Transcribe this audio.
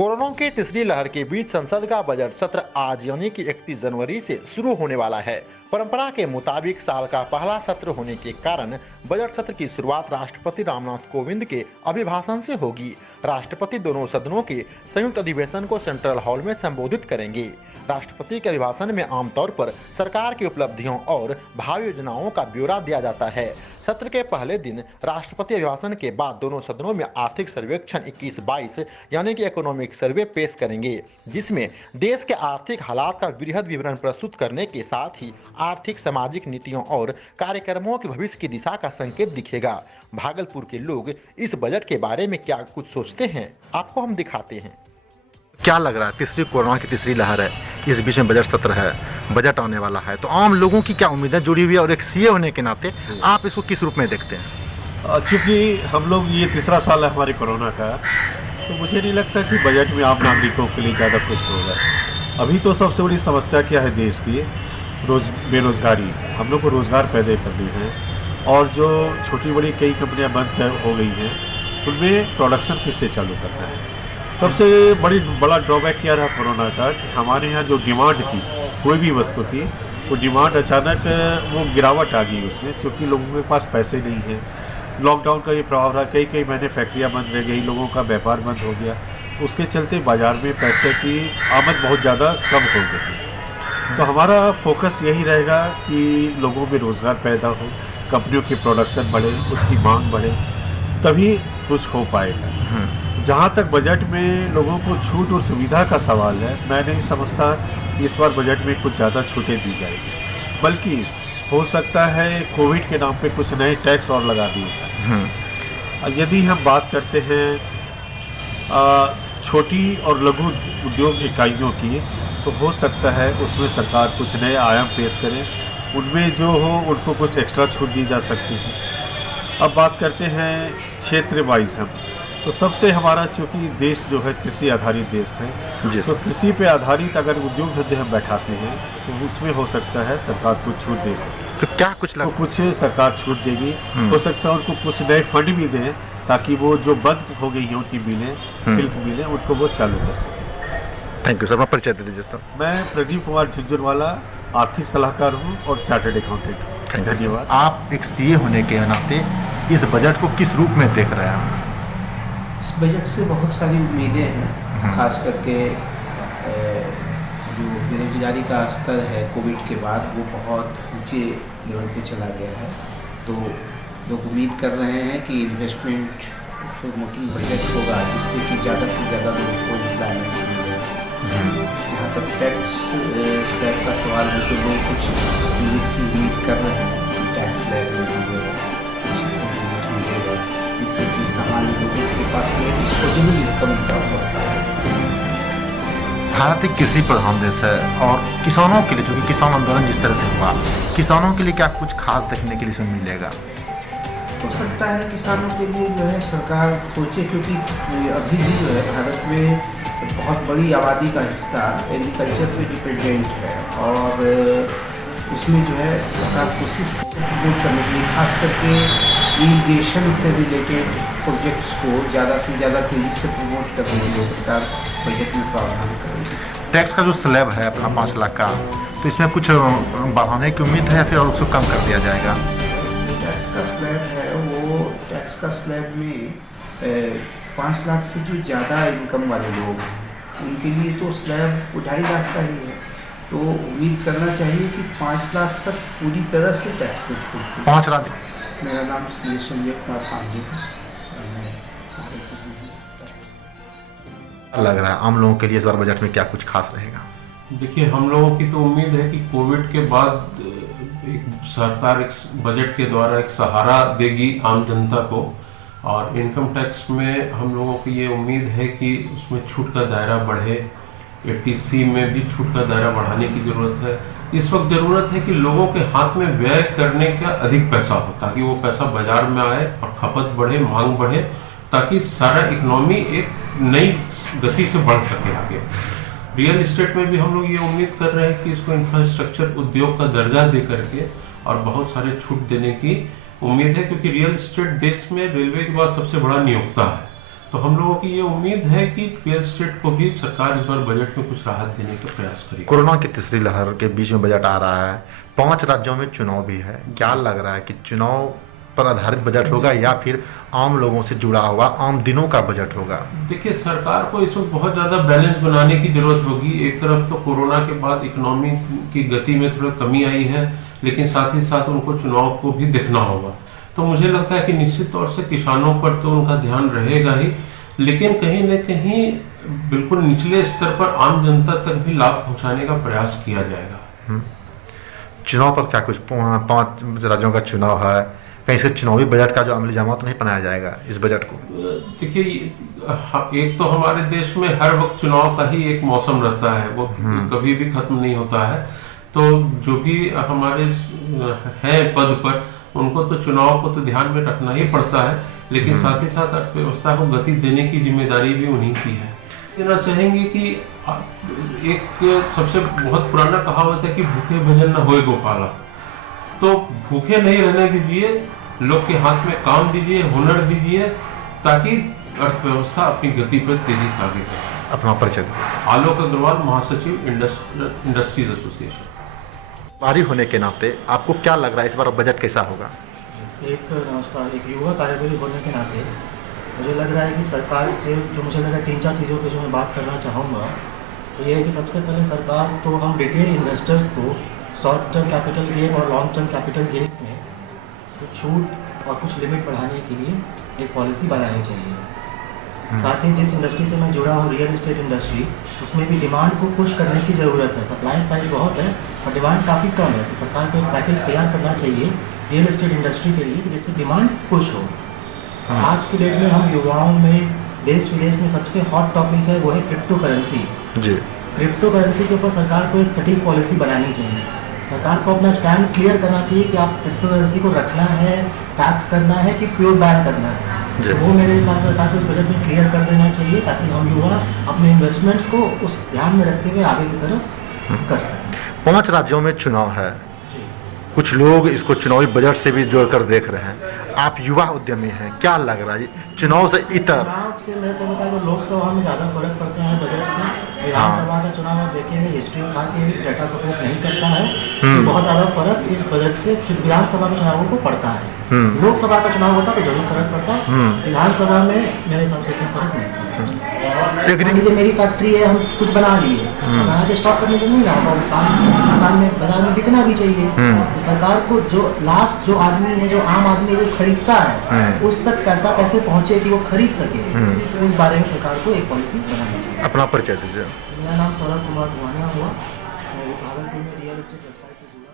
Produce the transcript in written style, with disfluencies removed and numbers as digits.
Corona की तीसरी लहर के बीच संसद का बजट सत्र आज यानी कि 31 जनवरी से शुरू होने वाला है। परंपरा के मुताबिक साल का पहला सत्र होने के कारण बजट सत्र की शुरुआत राष्ट्रपति रामनाथ कोविंद के अभिभाषण से होगी। राष्ट्रपति दोनों सदनों के संयुक्त अधिवेशन को सेंट्रल हॉल में संबोधित करेंगे। राष्ट्रपति के अभिभाषण में आमतौर पर सरकार की उपलब्धियों और भावी योजनाओं का ब्यौरा दिया जाता है। सत्र के पहले दिन राष्ट्रपति अभिभाषण के बाद दोनों सदनों में आर्थिक सर्वेक्षण 21-22 यानी कि इकोनॉमिक सर्वे पेश करेंगे, जिसमें देश के आर्थिक हालात का वृहद विवरण प्रस्तुत करने के साथ ही आर्थिक सामाजिक नीतियों और कार्यक्रमों के भविष्य की दिशा का संकेत दिखेगा। भागलपुर के लोग इस बजट के बारे में क्या कुछ सोचते हैं, आपको हम दिखाते हैं। क्या लग रहा है, कोरोना की तीसरी लहर है, इस बीच में बजट सत्र है, बजट आने वाला है, तो आम लोगों की क्या उम्मीदें जुड़ी हुई है और एक सीए होने के नाते आप इसको किस रूप में देखते हैं? चूँकि हम लोग ये तीसरा साल है हमारे कोरोना का, तो मुझे नहीं लगता कि बजट में आम नागरिकों के लिए ज़्यादा कुछ होगा। अभी तो सबसे बड़ी समस्या क्या है देश की, बेरोज़गारी। हम लोग को रोज़गार पैदा करनी है और जो छोटी बड़ी कई कंपनियां बंद हो गई हैं उनमें प्रोडक्शन फिर से चालू करना है। सबसे बड़ा ड्रॉबैक क्या रहा कोरोना का, हमारे यहाँ जो डिमांड थी कोई भी वस्तु की, वो डिमांड अचानक वो गिरावट आ गई उसमें, क्योंकि लोगों के पास पैसे नहीं हैं। लॉकडाउन का ये प्रभाव रहा, कई महीने फैक्ट्रियाँ बंद रह गई, लोगों का व्यापार बंद हो गया, उसके चलते बाज़ार में पैसे की आमद बहुत ज़्यादा कम हो गई। तो हमारा फोकस यही रहेगा कि लोगों में रोज़गार पैदा हो, कंपनियों की प्रोडक्शन बढ़े, उसकी मांग बढ़े, तभी कुछ हो पाएगा। जहाँ तक बजट में लोगों को छूट और सुविधा का सवाल है, मैं नहीं समझता इस बार बजट में कुछ ज़्यादा छूटें दी जाएगी, बल्कि हो सकता है कोविड के नाम पे कुछ नए टैक्स और लगा दिए जाए। यदि हम बात करते हैं छोटी और लघु उद्योग इकाइयों की, तो हो सकता है उसमें सरकार कुछ नए आयाम पेश करे, उनमें जो हो उनको कुछ एक्स्ट्रा छूट दी जा सकती है। अब बात करते हैं क्षेत्र वाइज हम, तो सबसे हमारा चूँकि देश जो है कृषि आधारित देश है, तो कृषि पे आधारित अगर उद्योग धंधे हम बैठाते हैं तो उसमें हो सकता है सरकार कुछ छूट दे सके। तो क्या कुछ तो कुछ सरकार छूट देगी, हो सकता है उनको कुछ नए फंड भी दें ताकि वो जो बंद हो गई हैं उनकी मिलें, सिल्क मिलें, उनको वो चालू कर सकें। थैंक यू सर, मैं परिचय दे दीजिए सर। मैं प्रदीप कुमार झुंझुनवाला, आर्थिक सलाहकार हूँ और चार्टर्ड अकाउंटेंट हूँ। धन्यवाद। आप एक सीए होने के नाते इस बजट को किस रूप में देख रहे हैं? इस बजट से बहुत सारी उम्मीदें हैं, खास करके जो बेरोजगारी का स्तर है कोविड के बाद वो बहुत ऊंचे लेवल पे चला गया है। तो लोग उम्मीद कर रहे हैं कि इन्वेस्टमेंट प्रमोटिंग बजट होगा, जिससे कि ज़्यादा से ज़्यादा लोगों को एम्प्लॉयमेंट मिलेगा। जहाँ तक टैक्स स्लैब का सवाल है तो लोग कुछ रिलीफ की उम्मीद कर रहे हैं कि टैक्स स्लैब मिलेगा, जिससे कि सामान्य लोगों के पास में डिस्पोजेबल इनकम कम होता है। भारत एक कृषि प्रधान देश है और किसानों के लिए, जो कि किसान आंदोलन जिस तरह से हुआ, किसानों के लिए क्या कुछ खास देखने के लिए इसमें मिलेगा? हो सकता है किसानों के लिए जो है सरकार सोचे, क्योंकि अभी भी जो है भारत में बहुत बड़ी आबादी का हिस्सा एग्रीकल्चर पे डिपेंडेंट है और उसमें जो है सरकार कोशिश प्रमोट करने के लिए, खास करके इरिगेशन से रिलेटेड प्रोजेक्ट्स को ज़्यादा से ज़्यादा तेज़ी से प्रमोट करने के लिए सरकार बजट में प्रावधान करेगी। टैक्स का जो स्लैब है अपना 5 लाख का, तो इसमें कुछ बढ़ाने की उम्मीद है या फिर और उसको कम कर दिया जाएगा? टैक्स का स्लैब है, वो टैक्स का स्लैब में 5 लाख से जो ज़्यादा इनकम वाले लोग हैं उनके लिए तो स्लैब 2.5 लाख का ही है। तो उम्मीद करना चाहिए कि 5 लाख तक पूरी तरह से टैक्स को छूट। 5 राज्य। मेरा नाम सी संजय कुमार पांडे है। लग रहा है आम लोगों के लिए इस बार बजट में क्या कुछ खास रहेगा? देखिए, हम लोगों की तो उम्मीद है कि कोविड के बाद एक सरकार एक बजट के द्वारा एक सहारा देगी आम जनता को, और इनकम टैक्स में हम लोगों की ये उम्मीद है कि उसमें छूट का दायरा बढ़े। 80C में भी छूट का दायरा बढ़ाने की ज़रूरत है। इस वक्त ज़रूरत है कि लोगों के हाथ में व्यय करने का अधिक पैसा हो, ताकि वो पैसा बाजार में आए और खपत बढ़े, मांग बढ़े, ताकि सारा इकोनॉमी एक नई गति से बढ़ सके आगे। रियल एस्टेट में भी हम लोग ये उम्मीद कर रहे हैं कि इसको इंफ्रास्ट्रक्चर उद्योग का दर्जा दे करके और बहुत सारे छूट देने की उम्मीद है, क्योंकि रियल एस्टेट देश में रेलवे के बाद सबसे बड़ा नियोक्ता है। तो हम लोगों की ये उम्मीद है कि रियल एस्टेट को भी सरकार इस बार बजट में कुछ राहत देने का प्रयास करेगी। कोरोना की तीसरी लहर के बीच में बजट आ रहा है, 5 राज्यों में चुनाव भी है। क्या लग रहा है कि चुनाव पर आधारित बजट होगा या फिर आम लोगों से जुड़ा हुआ आम दिनों का बजट होगा? देखिए, सरकार को इस वक्त बहुत ज़्यादा बैलेंस बनाने की जरूरत होगी। एक तरफ तो कोरोना के बाद इकोनॉमी की गति में थोड़ी कमी आई है, लेकिन साथ ही साथ उनको चुनाव को भी देखना होगा। तो मुझे लगता है कि निश्चित तौर से किसानों पर तो उनका ध्यान रहेगा ही, लेकिन कहीं न कहीं बिल्कुल निचले स्तर पर आम जनता तक भी लाभ पहुंचाने का प्रयास किया जाएगा। चुनाव पर क्या कुछ 5 राज्यों का चुनाव है, कहीं से चुनावी बजट का जो अमली जामा तो नहीं बनाया जाएगा इस बजट को? देखिए, एक तो हमारे देश में हर वक्त चुनाव का ही एक मौसम रहता है, वो कभी भी खत्म नहीं होता है। तो जो भी हमारे हैं पद पर, उनको तो चुनाव को तो ध्यान में रखना ही पड़ता है, लेकिन साथ ही साथ अर्थव्यवस्था को गति देने की जिम्मेदारी भी उन्हीं की है। कहना चाहेंगे कि एक सबसे बहुत पुराना कहावत है कि भूखे भजन न होए गोपाला। तो भूखे नहीं रहने दीजिए, लोग के हाथ में काम दीजिए, हुनर दीजिए, ताकि अर्थव्यवस्था अपनी गति पर तेजी से आगे बढ़े। अपना परिचय दीजिए। आलोक अग्रवाल, महासचिव इंडस्ट्रीज एसोसिएशन। बाहरी होने के नाते आपको क्या लग रहा है इस बार बजट कैसा होगा? नमस्कार। एक युवा कार्यकर्ता होने के नाते मुझे लग रहा है कि सरकार से जो मुझे लग रहा है 3-4 चीज़ों पे जो मैं बात करना चाहूँगा, तो ये है कि सबसे पहले सरकार तो हम रिटेल इन्वेस्टर्स को शॉर्ट टर्म कैपिटल गेन और लॉन्ग टर्म कैपिटल गेन्स में कुछ छूट और कुछ लिमिट बढ़ाने के लिए एक पॉलिसी बनानी चाहिए। साथ ही जिस इंडस्ट्री से मैं जुड़ा हूँ, रियल एस्टेट इंडस्ट्री, उसमें भी डिमांड को पुश करने की ज़रूरत है। सप्लाई साइड बहुत है और डिमांड काफ़ी कम है, तो सरकार को एक पैकेज तैयार करना चाहिए रियल एस्टेट इंडस्ट्री के लिए जिससे डिमांड पुश हो। आज की डेट में हम युवाओं में देश विदेश में सबसे हॉट टॉपिक है वो है क्रिप्टो करेंसी जी। क्रिप्टो करेंसी के ऊपर सरकार को एक सटीक पॉलिसी बनानी चाहिए। सरकार को अपना स्टैंड क्लियर करना चाहिए कि आप क्रिप्टो करेंसी को रखना है, टैक्स करना है कि प्योर बैन करना है। तो वो मेरे हिसाब से सरकार को इस बजट में क्लियर कर देना चाहिए ताकि हम युवा अपने इन्वेस्टमेंट्स को उस ध्यान में रखते हुए आगे की तरफ कर सकें। 5 राज्यों में चुनाव है, कुछ लोग इसको चुनावी बजट से भी जोड़कर देख रहे हैं। आप युवा उद्यमी हैं, क्या लग रहा है चुनाव से इतर? चुनाव से मैं से बताया तो लोकसभा में ज़्यादा फर्क पड़ता है बजट से। विधानसभा का चुनाव आप देखेंगे, हिस्ट्री उठा के डाटा सपोर्ट नहीं करता है, तो बहुत ज़्यादा फर्क इस बजट से विधानसभा के चुनावों को पड़ता है। लोकसभा का चुनाव होता तो जरूर फर्क पड़ता, विधानसभा में मेरे हिसाब से इतना फर्क नहीं। लीजिए मेरी फैक्ट्री है, हम कुछ बना लिए, बना के स्टॉक करने से नहीं रहा, दुकान में बाजार में बिकना भी चाहिए। तो सरकार को जो लास्ट जो आदमी है, जो आम आदमी जो खरीदता है, उस तक पैसा कैसे पहुंचे कि वो खरीद सके, उस बारे में सरकार को एक पॉलिसी बनानी चाहिए। अपना परिचय दीजिए। मेरा नाम सौरभ कुमार धुआनिया हुआ, मैं भागलपुर में रियल एस्टेट व्यवसाय से जुड़ा।